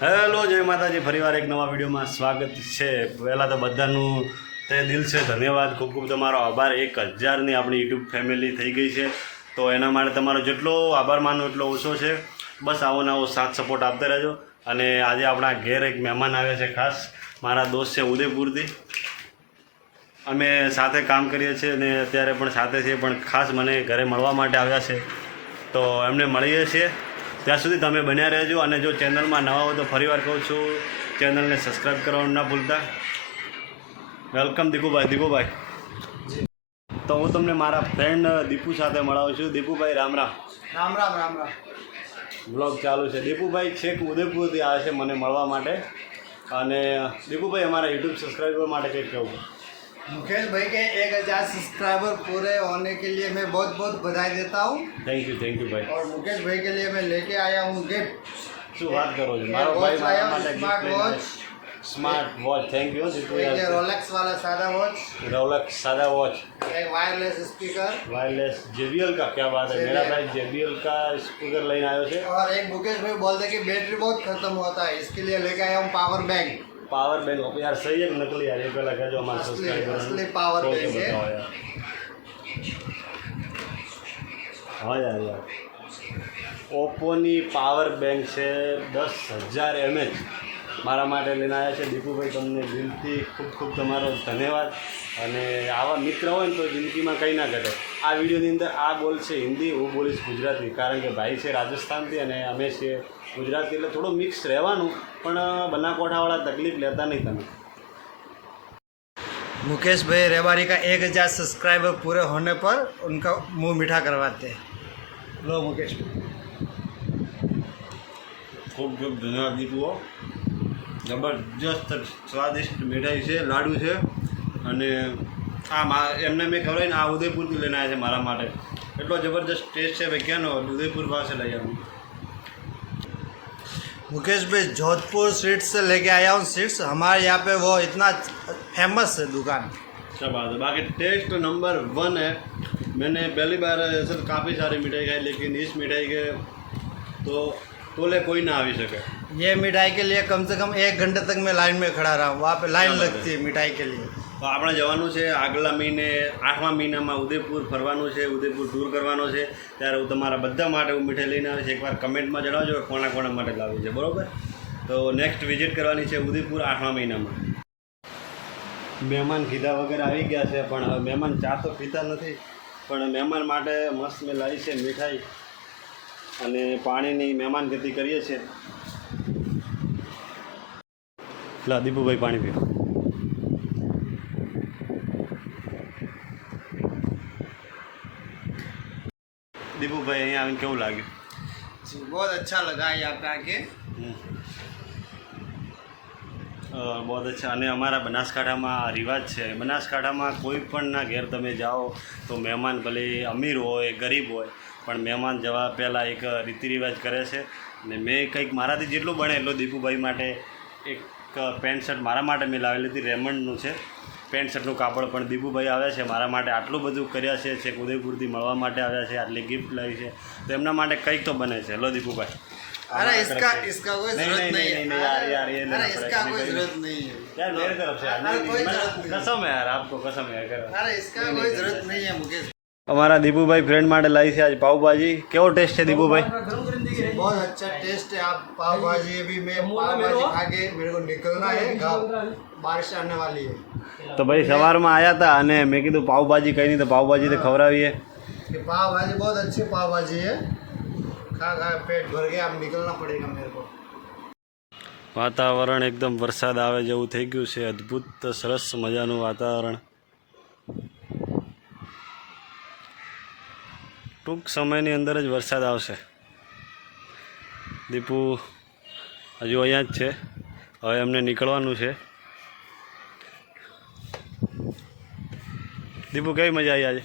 Hello, જય માતાજી. ફરીવાર એક નવા વિડીયોમાં સ્વાગત છે. પહેલાં તો બધાનું તે દિલ છે, ધન્યવાદ. ખૂબ ખૂબ તમારો આભાર. એક હજારની આપણી યુટ્યુબ ફેમિલી થઈ ગઈ છે. તો એના માટે તમારો જેટલો આભાર માનો, એટલો ઓછો છે. બસ આવો ને આવો સાથ સપોર્ટ આપતા રહેજો. અને આજે આપણા ઘેર એક મહેમાન આવ્યા છે ખાસ. મારા દોસ્ત છે ઉદયપુરથી. અમે સાથે કામ કરીએ છીએ અને અત્યારે પણ સાથે છીએ, પણ ખાસ મને ઘરે મળવા માટે આવ્યા છે. તો એમને મળીએ છીએ. ત્યાં સુધી તમે બન્યા રહેજો અને જો ચેનલમાં નવા હો તો ફરીવાર કહું છું ચેનલને સબસ્ક્રાઈબ કરવાનું ના ભૂલતા. વેલકમ દીપુભાઈ દીપુભાઈ. તો હું તમને મારા ફ્રેન્ડ દીપુ સાથે મળાવું છું. દીપુભાઈ રામ રામ. રામ રામ રામ રામ. બ્લોગ ચાલુ છે. દીપુભાઈ છેક ઉદયપુરથી આવે છે મને મળવા માટે. અને દીપુભાઈ અમારા યુટ્યુબ સબસ્ક્રાઈબર માટે કંઈક કહેવું. मुकेश भाई के एक हजार सब्सक्राइबर पूरे होने के लिए मैं बहुत बहुत बधाई देता हूँ થેન્ક યુ થેન્ક યુ ભાઈ और मुकेश भाई के लिए मैं लेके आया हूँ गिफ्ट શું વાત કરો છો ये મારો ભાઈ वॉच મારા लाया માટે हूँ smart watch smart watch thank you एक ये દીપુ रोलेक्स वाला सादा वॉच रोलेक्स सादा वॉच एक वायरलेस स्पीकर वायरलेस JBL का क्या बात है मेरा JBL। भाई JBL का स्पीकर लेने आयो છે और एक मुकेश भाई बोलते कि बैटरी बहुत खत्म होता है इसके लिए लेके आया हूँ पावर बैंक પાવર બેંક યાર સહી એક નકલી યાર એ પેલા કહેજો અમારા સબસ્ક્રાઇબર અસલી પાવર બેંક છે. હા યાર યાર. ઓપ્પોની પાવર બેંક છે દસ હજાર એમએચ મારા માટે લઈને આવ્યા છે. દીપુભાઈ તમને દિલથી ખૂબ ખૂબ તમારો ધન્યવાદ. અને આવા મિત્ર હોય ને તો જિંદગીમાં કંઈ ના ઘટે. આ વિડીયોની અંદર આ બોલ છે હિન્દી હું બોલીશ ગુજરાતી. કારણ કે ભાઈ છે રાજસ્થાનથી અને અમે છીએ ગુજરાતી એટલે થોડું મિક્સ રહેવાનું પણ બનાસકાંઠાવાળા તકલીફ લેતા નહીં તમે मुकेश भाई रेवाड़ी का एक हजार सब्सक्राइबर पूरे होने पर उनका मुंह मीठा करवाते हैं लो मुकेश भाई ખૂબ ખૂબ ધન્યવાદ દીપુઓ જબરજસ્ત સ્વાદિષ્ટ મીઠાઈ છે લાડુ છે અને આ મા એમને મેં ખવડાવીને આ ઉદયપુરથી લઈને આવ્યા છે મારા માટે એટલો જબરજસ્ત ટેસ્ટ છે ભાઈ ક્યાંનો ઉદયપુર પાસે લઈ આવ્યું मुकेश भाई, जोधपुर स्वीट्स से लेके आया हूँ स्वीट्स। हमारे यहाँ पे वो इतना फ़ेमस है दुकान। अच्छा बात है। बाकी टेस्ट नंबर वन है। मैंने पहली बार ऐसे काफ़ी सारी मिठाई खाई, लेकिन इस मिठाई के तो तोले कोई ना આવી શકે ये मिठाई के लिए कम से कम एक घंटे तक मैं लाइन में खड़ा रहा हूँ वहाँ पे लाइन क्या बात लगती है मिठाई के लिए તો આપણે જવાનું છે આગલા મહિને આઠમા મહિનામાં ઉદયપુર ફરવાનું છે ઉદયપુર ટૂર કરવાનો છે ત્યારે હું તમારા બધા માટે હું મીઠાઈ લઈને આવીશ એકવાર કમેન્ટમાં જણાવજો કે કોના કોના માટે લાવી છે બરોબર તો નેક્સ્ટ વિઝિટ કરવાની છે ઉદયપુર આઠમા મહિનામાં મહેમાન કીધા વગર આવી ગયા છે પણ હવે મહેમાન ચા તો પીતા નથી પણ મહેમાન માટે મસ્ત મેં લાવી છે મીઠાઈ અને પાણીની મહેમાન ગતિ કરીએ છીએ લા દીપુભાઈ પાણી પીઓ દીપુભાઈ અહીંયા આવીને કેવું લાગ્યું जी बहुत अच्छा लगा यहाँ पे आके અ, બહુ અચ્છા. અને અમારા બનાસકાંઠામાં રિવાજ છે. બનાસકાંઠામાં કોઈ પણના ઘેર તમે જાઓ તો મહેમાન ભલે અમીર હોય, ગરીબ હોય, પણ મહેમાન જવા પહેલાં એક રીતિ રિવાજ કરે છે. અને મેં કંઈક મારાથી જેટલું બને એટલું દીપુભાઈ માટે એક પેન્ટ શર્ટ મારા માટે મેં લાવેલી હતી રેમંડનું છે. પેન્ટ શર્ટનું કાપડ પણ દીપુભાઈ આવ્યા છે, મારા માટે આટલું બધું કર્યા છે, છેક ઉદયપુરથી મળવા માટે આવ્યા છે, આટલી ગિફ્ટ લાવી છે. તો એમના માટે કંઈક તો બને છે. લો દીપુભાઈ. अरे इसका इसका कोई नहीं, जरूरत नहीं, नहीं नहीं, है नहीं, यार, यार, ये अरे लेना इसका पड़ेगा, कोई नहीं, जरूरत नहीं है यार मेरी तरफ से यार अरे नहीं, कोई नहीं, जरूरत नहीं। कसम है यार आपको कसम है करो अरे इसका कोई जरूरत नहीं है मुकेश અમારા દીપુભાઈ ફ્રેન્ડ માટે લાવી છે આજ પાવભાજી કેવો ટેસ્ટ છે દીપુભાઈ बहुत अच्छा टेस्ट है आप पाव भाजी अभी मैं पाव भाजी खा के मेरे को निकलना है गाँव बारिश आने वाली है તો ભાઈ સવારમાં આવ્યા હતા અને મેં કીધું પાવભાજી કંઈ નહીં તો પાવભાજી તો ખવડાવીએ ये पाव भाजी बहुत अच्छी पाव भाजी है खा खा पेट भर गया अब निकलना पड़ेगा मेरे को વાતાવરણ એકદમ વરસાદ આવે જેવું થઈ ગયું છે અદ્ભુત સરસ મજાનું વાતાવરણ ટૂંક સમયની અંદર જ વરસાદ આવશે દીપુ હજુ અહીંયા જ છે હવે એમને નીકળવાનું છે દીપુ કેવી મજા આવી આજે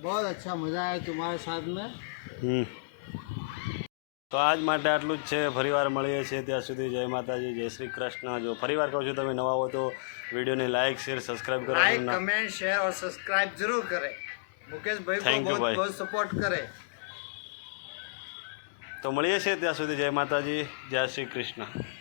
बहुत अच्छा मज़ा आया तुम्हारे साथ में હમ તો આજ માટે આટલું જ છે. ફરીવાર મળીએ છીએ ત્યાં સુધી. જય માતાજી જય શ્રી કૃષ્ણ. જો ફરીવાર કહું છું તમે નવા હો તો વિડીયોને લાઇક શેર સબસ્ક્રાઇબ કરો લાઇક કમેન્ટ શેર ઓર સબસ્ક્રાઇબ જરૂર કરે. મુકેશભાઈ કો બહુ બહુ સપોર્ટ કરે. તો મળીએ છીએ ત્યાં સુધી. જય માતાજી જય શ્રી કૃષ્ણ.